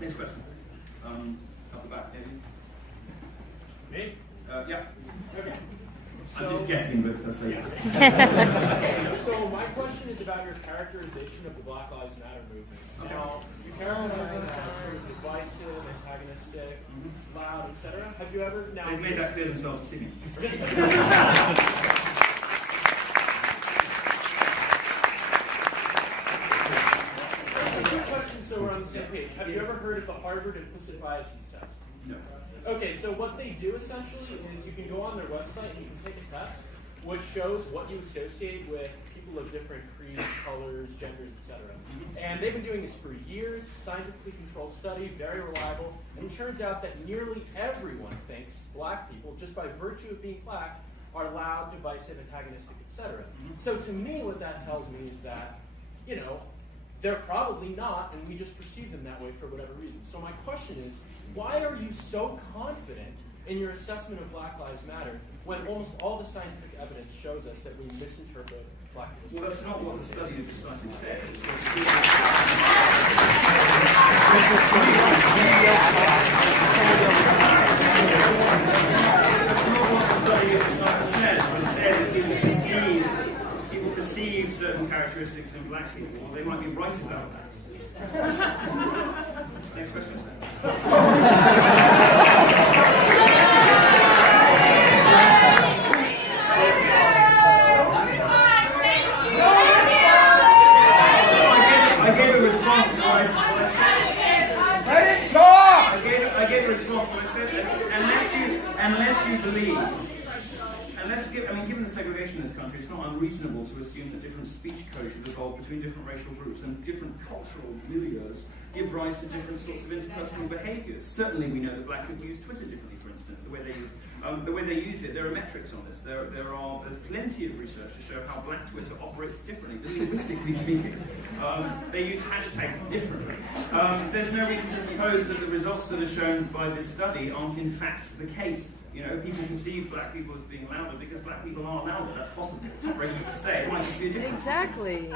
Next question. Up the back, maybe. Me? Yeah. Okay. I'm just guessing, but I'll say yes. So my question is about your characterization of the Black Lives Matter movement. Now, you characterize it as sort of divisive, antagonistic, loud, etc. Have you ever now? They've made that clear themselves this evening. Two questions so we're on the same page. Have you ever heard of the Harvard implicit biases test? No. Okay, so what they do essentially is you can go on their website and you can take a test which shows what you associate with people of different creeds, colors, genders, etc. And they've been doing this for years, scientifically controlled study, very reliable, and it turns out that nearly everyone thinks black people, just by virtue of being black, are loud, divisive, antagonistic, etc. So to me, what that tells me is that, you know, they're probably not, and we just perceive them that way for whatever reason. So my question is, why are you so confident in your assessment of Black Lives Matter when almost all the scientific evidence shows us that we misinterpret black people? Well, that's not what the study of the study says. It says that's not what the study of the study says. What it says is people perceive certain characteristics in black people. Well, they might be right about that. Next question. I gave a response when I said. Let him talk! I gave a response when I said unless you believe. Given the segregation in this country, it's not unreasonable to assume that different speech codes have evolved between different racial groups and different cultural milieux give rise to different sorts of interpersonal behaviours. Certainly, we know that black people use Twitter differently, for instance. The way they use it, there are metrics on this. There's plenty of research to show how black Twitter operates differently, linguistically speaking. They use hashtags differently. There's no reason to suppose that the results that are shown by this study aren't in fact the case. You know, people perceive black people as being louder because black people are louder. That's possible. It's racist to say. It might just be a difference. Exactly.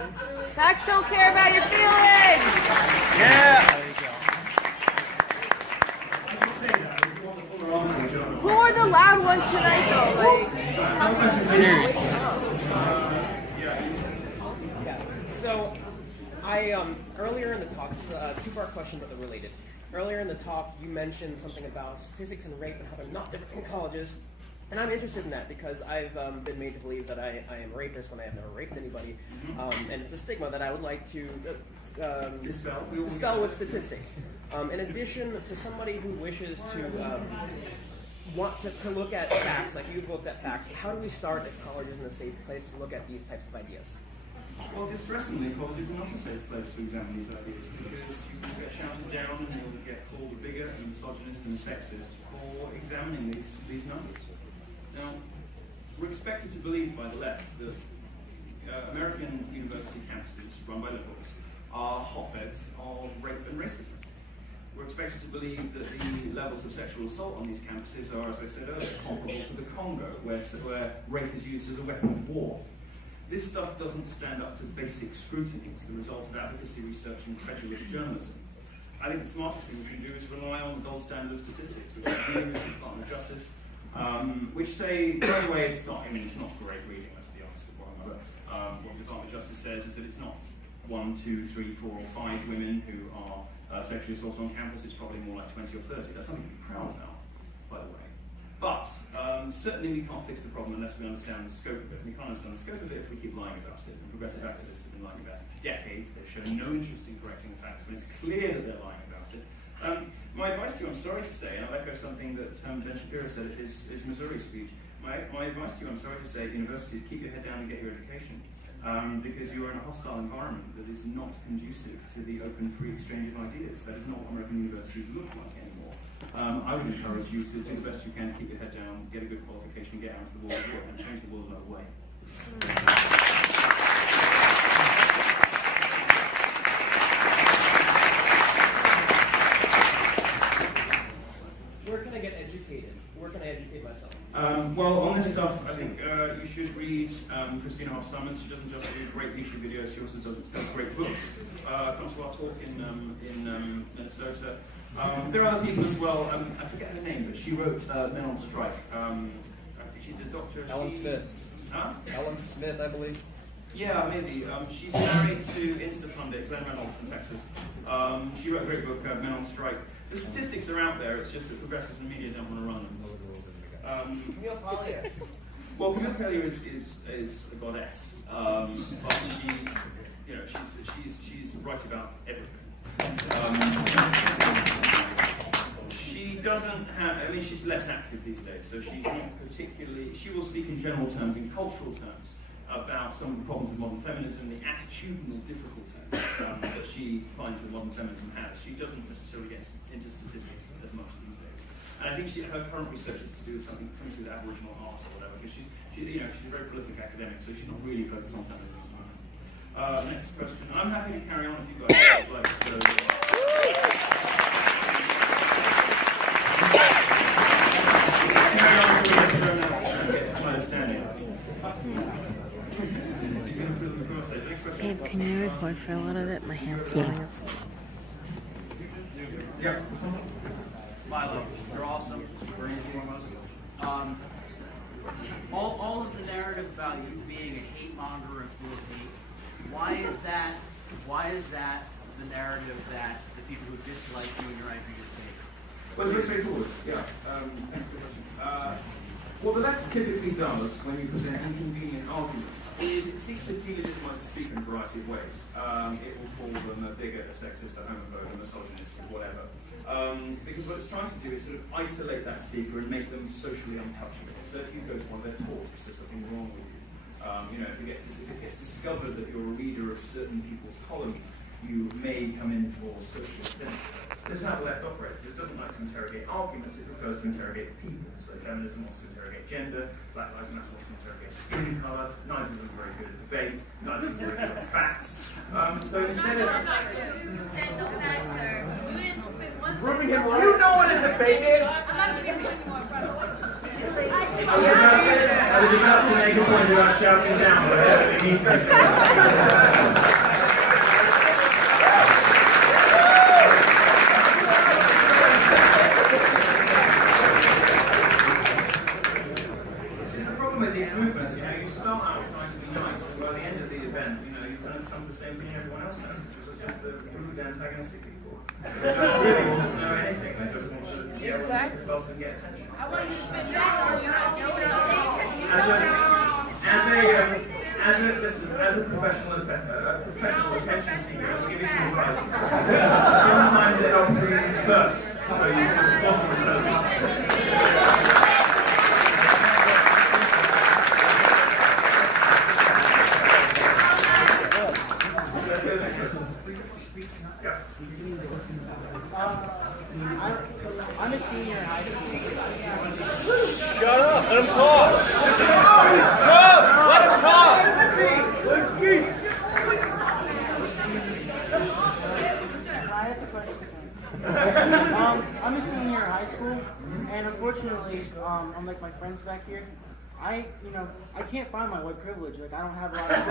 Facts don't care about your feelings. Yeah. There you go. I should say that. If you want the fuller answer, John. Who are the loud ones tonight, though? Another question, please. Yeah. So, earlier in the talk, two-part question, but they're related. Earlier in the talk, you mentioned something about statistics and rape and how they're not different in colleges. And I'm interested in that because I've been made to believe that I am a rapist when I have never raped anybody. And it's a stigma that I would like to dispel with statistics. In addition to somebody who wishes to want to look at facts, like you've looked at facts, how do we start if college isn't a safe place to look at these types of ideas? Well, distressingly, colleges are not a safe place to examine these ideas because you will get shouted down and you'll get called a bigot and misogynist and a sexist for examining these numbers. Now, we're expected to believe by the left that American university campuses run by liberals are hotbeds of rape and racism. We're expected to believe that the levels of sexual assault on these campuses are, as I said earlier, comparable to the Congo, where rape is used as a weapon of war. This stuff doesn't stand up to basic scrutiny. It's the result of advocacy research and credulous journalism. I think the smartest thing we can do is rely on the gold standard of statistics, which is the Department of Justice, which say, by the way, it's not great reading, let's be honest with one another. What the Department of Justice says is that it's not 1, 2, 3, 4, or 5 women who are sexually assaulted on campus. It's probably more like 20 or 30. That's something to be proud of, by the way. But certainly we can't fix the problem unless we understand the scope of it. We can't understand the scope of it if we keep lying about it. And progressive activists have been lying about it for decades. They've shown no interest in correcting the facts when it's clear that they're lying about it. My advice to you, I'm sorry to say, and I'll echo something that Ben Shapiro said at his Missouri speech. My advice to you, I'm sorry to say, universities, keep your head down and get your education. Because you are in a hostile environment that is not conducive to the open, free exchange of ideas. That is not what American universities look like anymore. I would encourage you to do the best you can to keep your head down, get a good qualification, get out into the world of work, and change the world another way. Where can I get educated? Where can I educate myself? Well, on this stuff, I think you should read Christina Hoff Summers. She doesn't just do great YouTube videos, she also does great books. Come to our talk in Minnesota. There are other people as well. I forget her name, but she wrote Men on Strike. She's a doctor. Ellen Smith. Huh? Ellen Smith, I believe. Yeah, maybe. She's married to Insta Pundit, Glenn Reynolds from Texas. She wrote a great book, Men on Strike. The statistics are out there, it's just that progressives in the media don't want to run them. Camille Collier. Well, Camille Collier is a goddess, but she's right about everything. She doesn't have, I mean, she's less active these days, so she's not particularly, she will speak in general terms, in cultural terms, about some of the problems with modern feminism, the attitudinal difficulties that she finds that modern feminism has. She doesn't necessarily get into statistics as much these days. And I think her current research is to do with something to do with Aboriginal art or whatever, because she's a very prolific academic, so she's not really focused on feminism at the moment. Next question. I'm happy to carry on if you guys would like. So, carry on until we get to go now and get some understanding. Babe, can you record for a little bit? My hand's feeling Yeah. Milo, you're awesome, first and foremost. All of the narrative about you being a hate monger and full of hate, why is that the narrative that the people who dislike you and your ideas take? Well, it's very straightforward. Yeah. Thanks for the question. What the left typically does when you present inconvenient arguments is it seeks to delegitimize the speaker in a variety of ways. It will call them a bigot, a sexist, a homophobe, a misogynist, or whatever. Because what it's trying to do is sort of isolate that speaker and make them socially untouchable. So if you go to one of their talks, there's something wrong with you. If it gets discovered that you're a reader of certain people's columns, you may come in for social sin. This is how the left operates. It doesn't like to interrogate arguments, it prefers to interrogate people. So feminism wants to interrogate gender, Black Lives Matter wants to interrogate skin colour, neither of them are very good at debate, neither of them are very good at facts. So instead of... Proving him right. You know what a debate is? I was about to make a point about shouting down, but I don't need to. With these movements, you start out trying to be nice, and by the end of the event, you kind of come to the same thing everyone else knows, which is just the rude, antagonistic people. They don't really want to know anything, they just want to yell and fuss and get attention. I want you to spend that. As a professional attention seeker, I'll give you some advice. Sometimes the opportunity first, so you can respond to intelligence. I'm a senior in high school. Shut up! Let him talk! Shut up! Let him talk! I have a question. I'm a senior in high school, and unfortunately, unlike my friends back here, I can't find my white privilege. Like, I don't have a lot of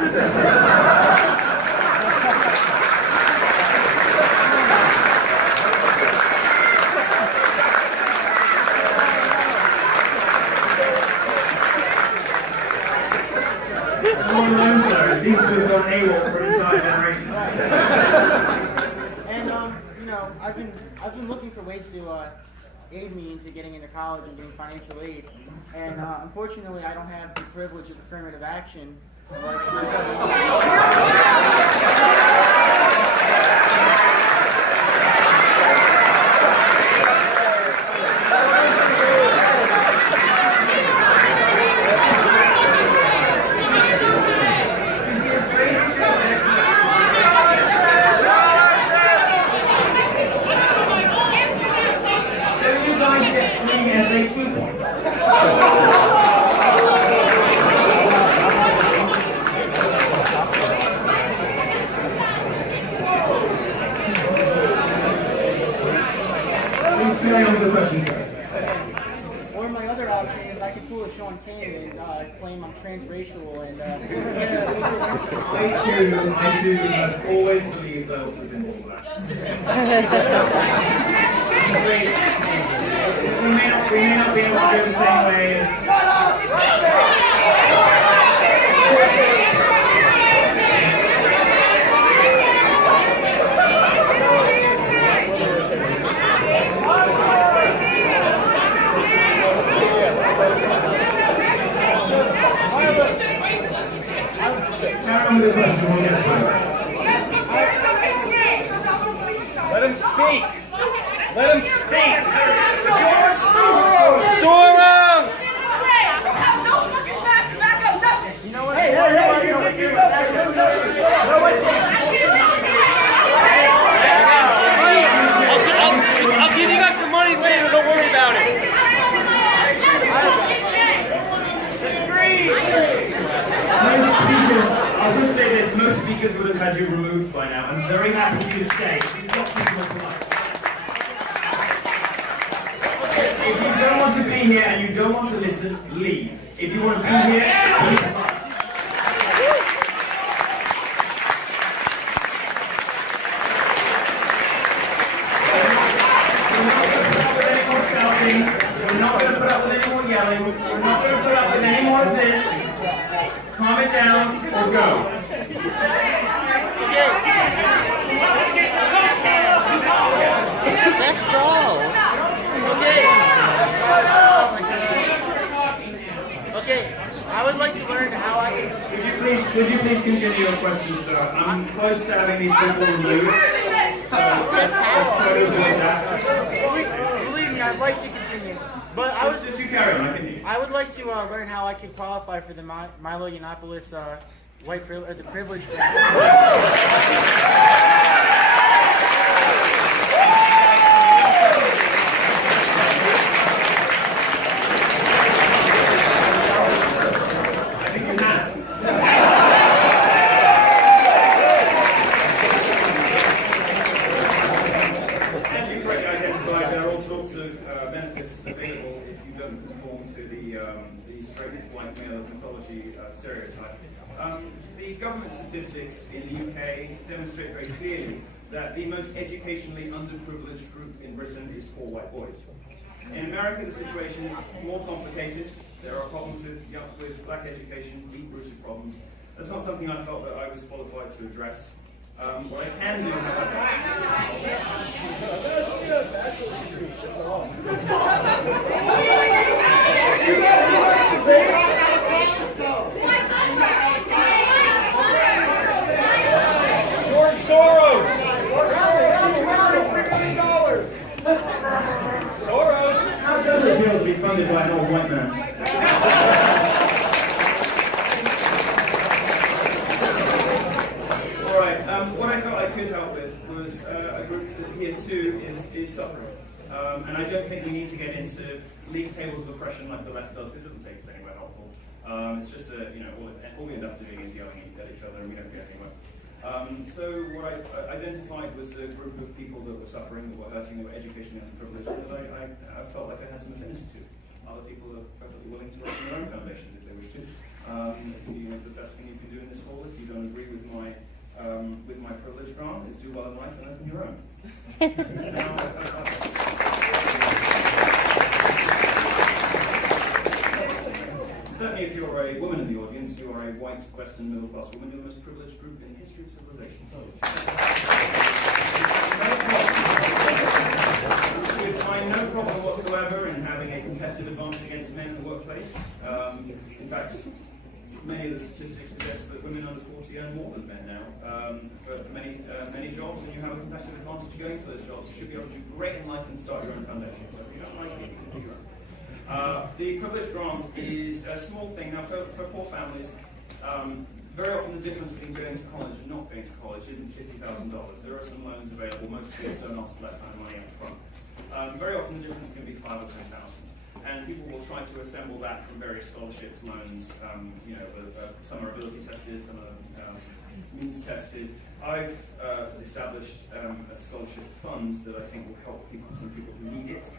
It seems to have gone AWOL for an entire generation. And I've been looking for ways to aid me into getting into college and doing financial aid. And unfortunately, I don't have the privilege of affirmative action. Or my other option is I could pull a Sean King and claim I'm transracial and. I too have always believed I ought to have been all that. we may not be able to go the same way as. Carry on with the question, we'll get through. Let him speak. Let him speak. George Soros. Soros. You know what? I'll give you back the money later. Don't worry about it. Most speakers, I'll just say this, most speakers would have had you removed by now. I'm very happy for you to stay. You've got to be polite. If you don't want to be here and you don't want to listen, leave. If you want to be here, be polite. We're not going to put up with any more yelling. We're not going to put up with any more of this. Calm it down or go. Let's go. Okay, I would like to learn how I can. Would you please continue your question, sir? I'm close to having these people removed. So let's try to avoid that. Believe me, I'd like to continue. But Just you carry on, I can hear you. I would like to learn how I can qualify for the Milo Yiannopoulos the privilege grant. I think you have. As you correctly identified, there are all sorts of benefits available if you don't conform to the straight white male of mythology stereotype. The government statistics in the UK demonstrate very clearly that the most educationally underprivileged group in Britain is poor white boys. In America, the situation is more complicated. There are problems with black education, deep-rooted problems. That's not something I felt that I was qualified to address. What I can do, however, George Soros. Soros. how does it feel to be funded by an old white man? All right. What I felt I could help with was a group that here too is suffering, and I don't think we need to get into league tables of oppression like the left does. It doesn't take us anywhere helpful. It's just all we end up doing is yelling at each other, and we don't get anywhere. So what I identified was a group of people that were suffering, that were hurting, that were educationally underprivileged, that I felt like I had some affinity to. Other people are perfectly willing to open their own foundations if they wish to. The best thing you can do in this hall, if you don't agree with my privilege grant, is do well in life and open your own. Certainly, if you're a woman in the audience, you are a white, Western, middle-class woman. You're the most privileged group in the history of civilization. You would find no problem whatsoever in having a competitive advantage against men in the workplace. In fact, many of the statistics suggest that women under 40 earn more than men now for many jobs, and you have a competitive advantage going for those jobs. You should be able to do great in life and start your own foundation. So if you don't like it, you can do your own. The privilege grant is a small thing. Now, for poor families, very often the difference between going to college and not going to college isn't $50,000. There are some loans available. Most schools don't ask for that kind of money up front. Very often the difference can be $5,000 or $10,000. And people will try to assemble that from various scholarships, loans. Some are ability tested, some are means tested. I've established a scholarship fund that I think will help some people who need it.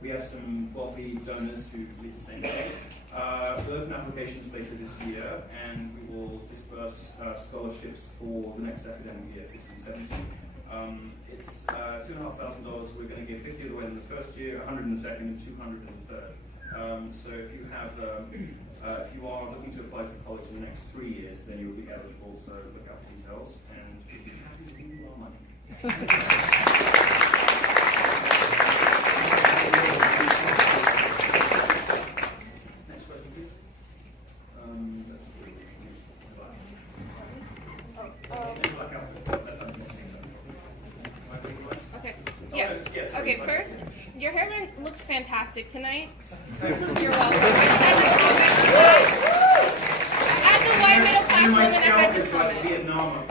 We have some wealthy donors who lead the same way. We'll open applications later this year, and we will disperse scholarships for the next academic year, 16-17. It's $2,500. We're going to give 50 of the way in the first year, 100 in the second, and 200 in the third. So if you have, if you are looking to apply to college in the next 3 years, then you will be eligible. So look out for details, and we'll be happy to give you our money. Next question, please. That's Okay. Yeah. Yes, Okay. sorry. First, your hairline looks fantastic tonight. You're welcome. As a white middle class My woman, I scalp have to is like comment. Vietnam up